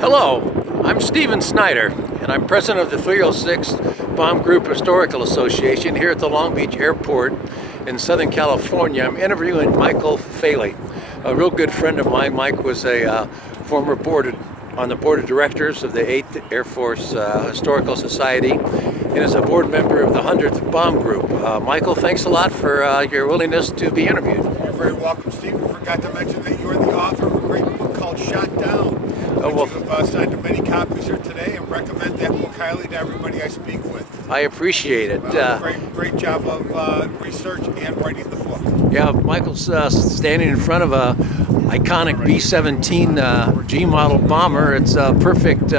Hello, I'm Stephen Snyder, and I'm president of the 306th Bomb Group Historical Association here at the Long Beach Airport in Southern California. I'm interviewing Michael Faley, a real good friend of mine. Mike was a former on the board of directors of the 8th Air Force Historical Society and is a board member of the 100th Bomb Group. Michael, thanks a lot for your willingness to be interviewed. You're very welcome, Steve. I forgot to mention that you are the author of a great book called Shot Down, which you have signed many copies here today, and recommend that book highly to everybody I speak with. I appreciate it. Great job of research and writing the book. Yeah, Michael's standing in front of a iconic B-17 G-model bomber. It's perfect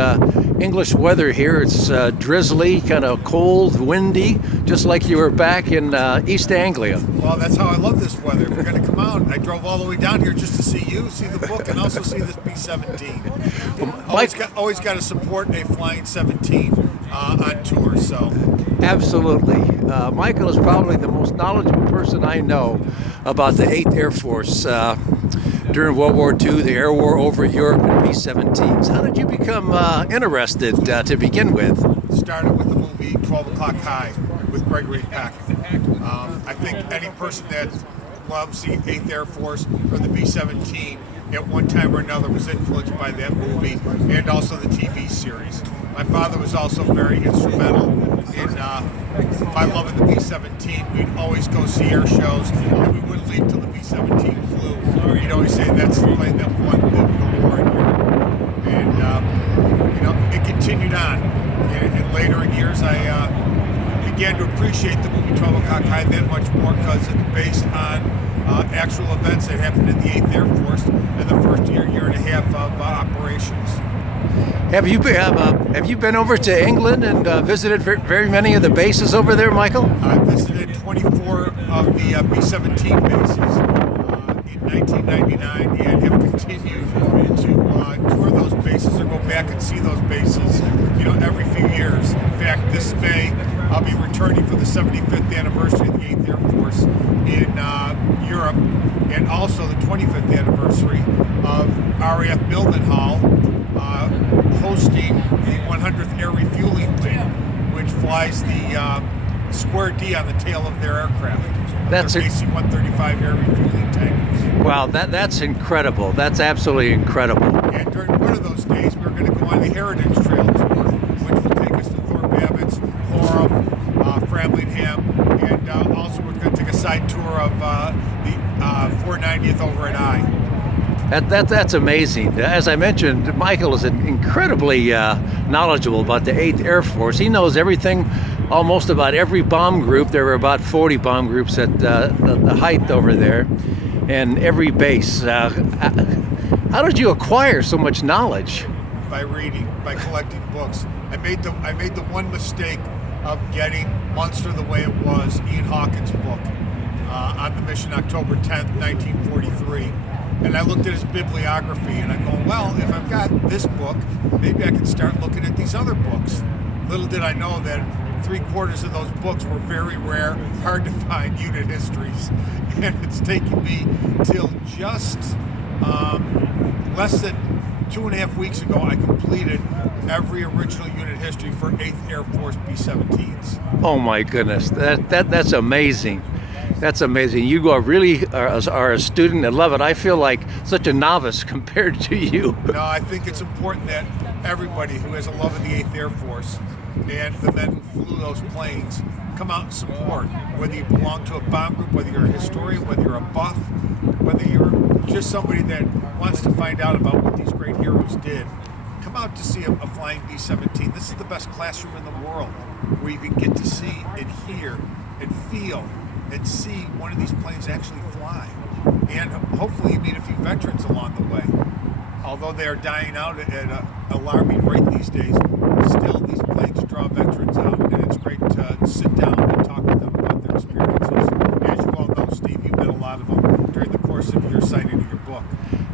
English weather here. It's drizzly, kind of cold, windy, just like you were back in East Anglia. Well, that's how I love this weather. If you're going to come out, I drove all the way down here just to see you, see the book, and also see this B-17. Always got to support a flying 17 on tour. So absolutely. Michael is probably the most knowledgeable person I know about the 8th Air Force. During World War II, the air war over Europe and B-17s. How did you become interested to begin with? Started with the movie 12 O'Clock High with Gregory Peck. I think any person that loves the 8th Air Force or the B-17 at one time or another was influenced by that movie and also the TV series. My father was also very instrumental in my love of the B-17. We'd always go see air shows, and we wouldn't leave till the B-17 flew. He'd always say that's the plane that won the war in Europe. And, it continued on. And later in years, I began to appreciate the movie 12 O'Clock High that much more because it's based on actual events that happened in the 8th Air Force in the first year and a half of operations. Have you been over to England and visited very many of the bases over there, Michael? I visited 24 of the B-17 bases in 1999 and have continued to tour those bases or go back and see those bases, every few years. In fact, this May I'll be returning for the 75th anniversary of the 8th Air Force in Europe, and also the 25th anniversary of RAF Mildenhall hosting the 100th Air Refueling Wing, which flies the Square D on the tail of their aircraft. That's AC-135 air refueling tankers. Wow, that's incredible. That's absolutely incredible. And during one of those days, we were going to go on the Heritage Trail tour, which will take us to Thorpe Abbott's, Horham, Framlingham, and also we're going to take a side tour of the 490th over at Eye. That's amazing. As I mentioned, Michael is incredibly knowledgeable about the 8th Air Force. He knows everything almost about every bomb group. There were about 40 bomb groups at the height over there, and every base. How did you acquire so much knowledge? By reading, by collecting books. I made the one mistake of getting Munster the Way It Was, Ian Hawkins' book, on the mission October 10th, 1943. And I looked at his bibliography and I'm going, well, if I've got this book, maybe I can start looking at these other books. Little did I know that 3/4 of those books were very rare, hard to find unit histories. And it's taken me till just less than 2.5 weeks ago, I completed every original unit history for 8th Air Force B-17s. Oh my goodness, that's amazing. That's amazing. You really are a student and love it. I feel like such a novice compared to you. No, I think it's important that everybody who has a love of the 8th Air Force and the men who flew those planes come out and support. Whether you belong to a bomb group, whether you're a historian, whether you're a buff, whether you're just somebody that wants to find out about what these great heroes did, come out to see a flying B-17. This is the best classroom in the world where you can get to see and hear and feel and see one of these planes actually fly. And hopefully you meet a few veterans along the way. Although they are dying out at an alarming rate these days, still these planes draw veterans out, and it's great to sit down and talk with them about their experiences. As you all know, Steve, you've met a lot of them during the course of your signing of your book.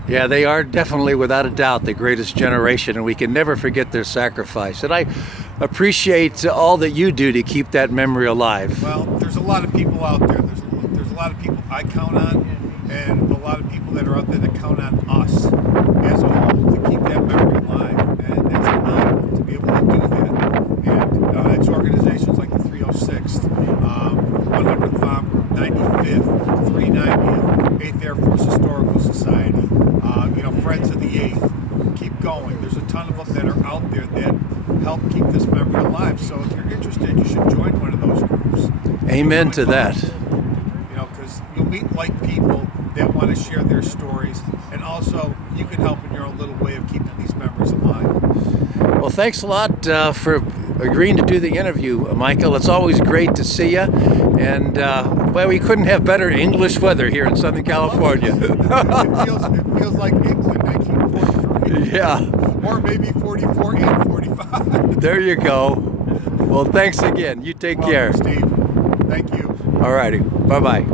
Yeah, they are definitely, without a doubt, the greatest generation, and we can never forget their sacrifice. And I appreciate all that you do to keep that memory alive. Well, there's a lot of people out there. There's a lot of people I count on, and a lot of people that are out there that count on us as a whole to keep that memory alive. going. There's a ton of them that are out there that help keep this memory alive. So if you're interested, you should join one of those groups. Amen to that. You know, because you'll meet like people that want to share their stories, and also you can help in your own little way of keeping these memories alive. Well, thanks a lot for agreeing to do the interview, Michael. It's always great to see you. And, well, we couldn't have better English weather here in Southern California. it feels like England, 1943. Yeah. Or maybe 44 and 45. There you go. Well, thanks again. You take care. Steve. Thank you. All righty. Bye-bye.